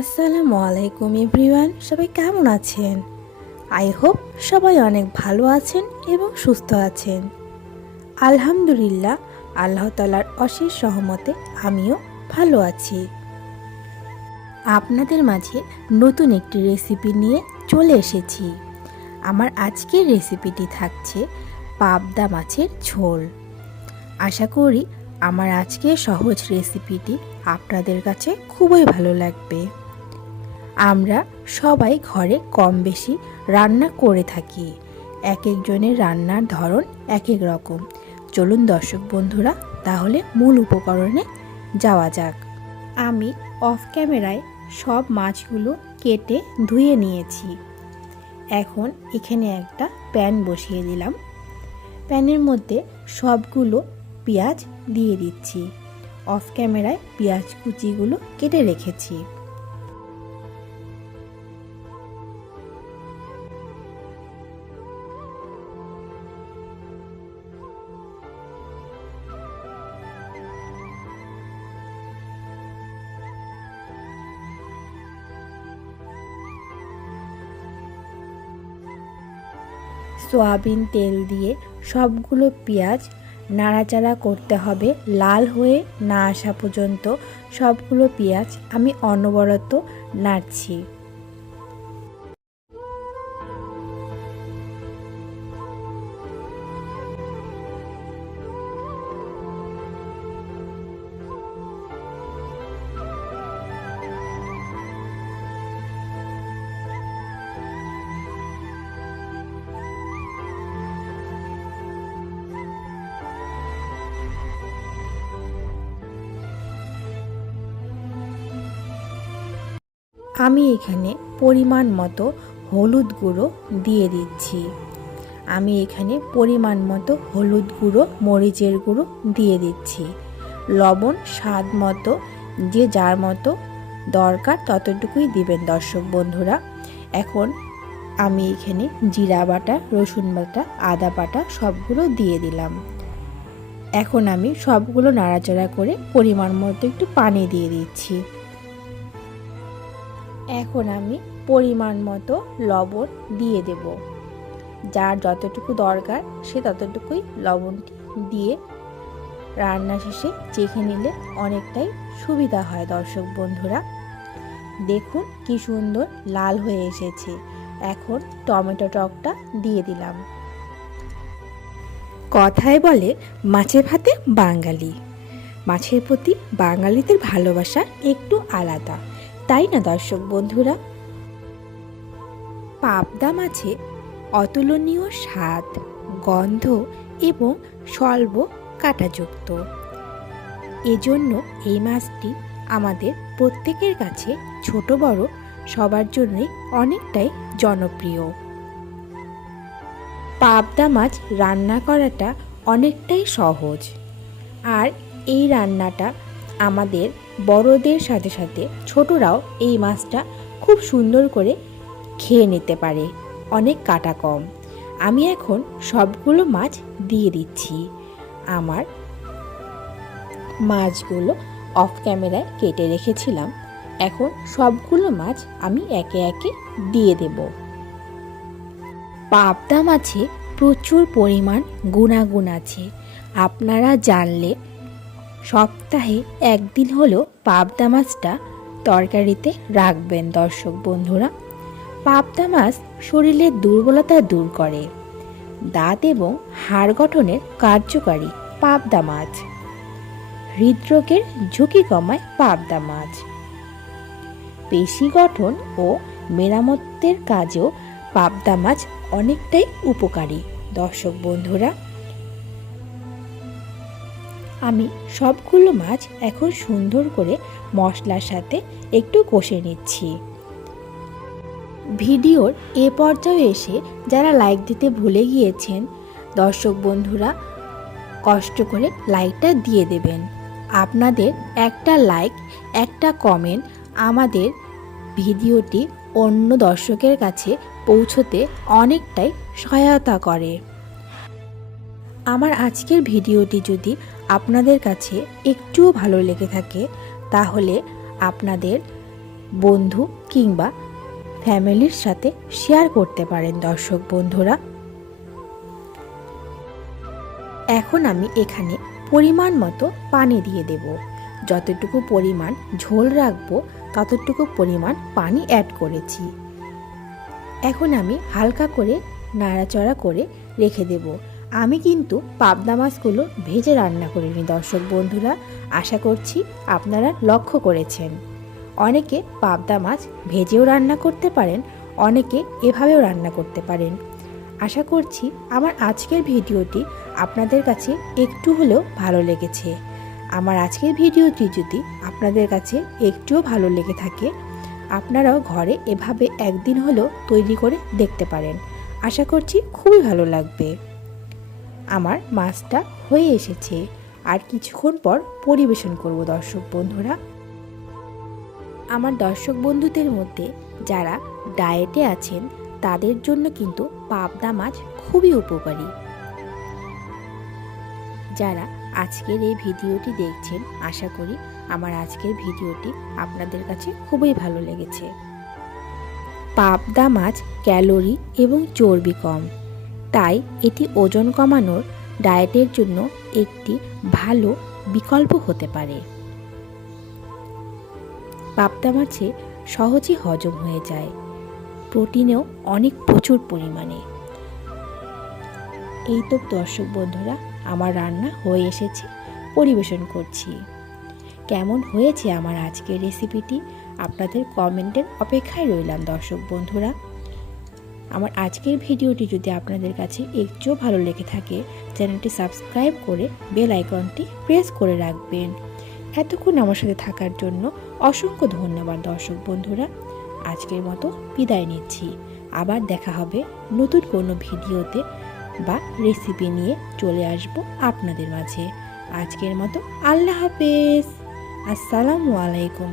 আসসালামু আলাইকুম এভরিওয়ান, সবাই কেমন আছেন? আই হোপ সবাই অনেক ভালো আছেন এবং সুস্থ আছেন। আলহামদুলিল্লাহ, আল্লাহ তাআলার অশেষ রহমতে আমিও ভালো আছি। আপনাদের মাঝে নতুন একটি রেসিপি নিয়ে চলে এসেছি। আমার আজকের রেসিপিটি থাকছে পাবদা মাছের ঝোল। আশা করি আমার আজকের সহজ রেসিপিটি আপনাদের কাছে খুবই ভালো লাগবে। আমরা সবাই ঘরে কম বেশি রান্না করে থাকি। এক একজনের রান্নার ধরন এক এক রকম। চলুন দর্শক বন্ধুরা, তাহলে মূল উপকরণে যাওয়া যাক। আমি অফ ক্যামেরায় সব মাছগুলো কেটে ধুয়ে নিয়েছি। এখন এখানে একটা প্যান বসিয়ে দিলাম। প্যানের মধ্যে সবগুলো পেঁয়াজ দিয়ে দিচ্ছি। অফ ক্যামেরায় পেঁয়াজ কুচিগুলো কেটে রেখেছি। সয়াবিন তেল দিয়ে সবগুলো পেঁয়াজ নাড়াচাড়া করতে হবে, লাল হয়ে না আসা পর্যন্ত সবগুলো পেঁয়াজ আমি অনবরত নাড়ছি। আমি এখানে পরিমাণ মতো হলুদ গুঁড়ো দিয়ে দিচ্ছি। আমি এখানে পরিমাণ মতো হলুদ গুঁড়ো, মরিচের গুঁড়ো দিয়ে দিচ্ছি। লবণ স্বাদ মতো, যে যার মতো দরকার ততটুকুই দিবেন দর্শক বন্ধুরা। এখন আমি এখানে জিরা বাটা, রসুন বাটা, আদা বাটা সবগুলো দিয়ে দিলাম। এখন আমি সবগুলো নাড়াচাড়া করে পরিমাণ মতো একটু পানি দিয়ে দিচ্ছি। এখন আমি পরিমাণ মতো লবণ দিয়ে দেব। যার যতটুকু দরকার সে ততটুকুই লবণটি দিয়ে রান্না শেষে চেখে নিলে অনেকটাই সুবিধা হয় দর্শক বন্ধুরা। দেখুন কি সুন্দর লাল হয়ে এসেছে। এখন টমেটো টকটা দিয়ে দিলাম। কথায় বলে মাছে ভাতে বাঙালি। মাছের প্রতি বাঙালিদের ভালোবাসা একটু আলাদা, তাই না দর্শক বন্ধুরা? পাবদা মাছে অতুলনীয় স্বাদ, গন্ধ এবং স্বল্প কাঁটাযুক্ত। এজন্য এই মাছটি আমাদের প্রত্যেকের কাছে, ছোট বড় সবার জন্যই অনেকটাই জনপ্রিয়। পাবদা মাছ রান্না করাটা অনেকটাই সহজ, আর এই রান্নাটা আমাদের বড়দের সাথে সাথে ছোটরাও এই মাছটা খুব সুন্দর করে খেয়ে নিতে পারে, অনেক কাটা কম। আমি এখন সবগুলো মাছ দিয়ে দিচ্ছি। আমার মাছগুলো অফ ক্যামেরায় কেটে রেখেছিলাম। এখন সবগুলো মাছ আমি একে একে দিয়ে দেব। পাবদা মাছে প্রচুর পরিমাণ গুণাগুণ আছে। আপনারা জানলে সপ্তাহে একদিন হলেও পাবদা মাছটা তরকারিতে রাখবেন দর্শক বন্ধুরা। পাবদা মাছ শরীরের দুর্বলতা দূর করে। দাঁত এবং হাড় গঠনের কার্যকারী পাবদা মাছ। হৃদরোগের ঝুঁকি কমায় পাবদা মাছ। পেশি গঠন ও মেরামতের কাজেও পাবদা মাছ অনেকটাই উপকারী দর্শক বন্ধুরা। আমি সবগুলো মাছ এখন সুন্দর করে মশলার সাথে একটু কষে নিচ্ছি। ভিডিওর এ পর্যায়ে এসে যারা লাইক দিতে ভুলে গিয়েছেন দর্শক বন্ধুরা, কষ্ট করে লাইকটা দিয়ে দেবেন। আপনাদের একটা লাইক, একটা কমেন্ট আমাদের ভিডিওটি অন্য দর্শকের কাছে পৌঁছতে অনেকটাই সহায়তা করে। আমার আজকের ভিডিওটি যদি আপনাদের কাছে একটুও ভালো লেগে থাকে তাহলে আপনাদের বন্ধু কিংবা ফ্যামিলির সাথে শেয়ার করতে পারেন দর্শক বন্ধুরা। এখন আমি এখানে পরিমাণ মতো পানি দিয়ে দেব। যতটুকু পরিমাণ ঝোল রাখবো ততটুকু পরিমাণ পানি অ্যাড করেছি। এখন আমি হালকা করে নাড়াচাড়া করে রেখে দেব। আমি কিন্তু পাবদা মাছগুলো ভেজে রান্না করিনি দর্শক বন্ধুরা, আশা করছি আপনারা লক্ষ্য করেছেন। অনেকে পাবদা মাছ ভেজেও রান্না করতে পারেন, অনেকে এভাবেও রান্না করতে পারেন। আশা করছি আমার আজকের ভিডিওটি আপনাদের কাছে একটু হলেও ভালো লেগেছে। আমার আজকের ভিডিওটি যদি আপনাদের কাছে একটুও ভালো লেগে থাকে, আপনারাও ঘরে এভাবে একদিন হলেও তৈরি করে দেখতে পারেন। আশা করছি খুবই ভালো লাগবে। আমার মাছটা হয়ে এসেছে, আর কিছুক্ষণ পর পরিবেশন করব দর্শক বন্ধুরা। আমার দর্শক বন্ধুদের মধ্যে যারা ডায়েটে আছেন তাদের জন্য কিন্তু পাবদা মাছ খুবই উপকারী। যারা আজকের এই ভিডিওটি দেখছেন, আশা করি আমার আজকের ভিডিওটি আপনাদের কাছে খুবই ভালো লেগেছে। পাবদা মাছ ক্যালোরি এবং চর্বি কম, তাই এটি ওজন কমানোর ডায়েটের জন্য একটি ভালো বিকল্প হতে পারে। পাবদা মাছে সহজে হজম হয়ে যায়, প্রোটিনেও অনেক প্রচুর পরিমাণে। এই তো দর্শক বন্ধুরা, আমার রান্না হয়ে এসেছে, পরিবেশন করছি। কেমন হয়েছে আমার আজকের রেসিপিটি আপনাদের কমেন্টের অপেক্ষায় রইলাম দর্শক বন্ধুরা। আমার আজকের ভিডিওটি যদি আপনাদের কাছে একটুও ভালো লেগে থাকে, চ্যানেলটি সাবস্ক্রাইব করে বেল আইকনটি প্রেস করে রাখবেন। এতক্ষণ আমার সাথে থাকার জন্য অসংখ্য ধন্যবাদ দর্শক বন্ধুরা। আজকের মতো বিদায় নিচ্ছি। আবার দেখা হবে নতুন কোনো ভিডিওতে বা রেসিপি নিয়ে চলে আসব আপনাদের মাঝে। আজকের মতো আল্লাহ হাফেজ, আসসালামু আলাইকুম।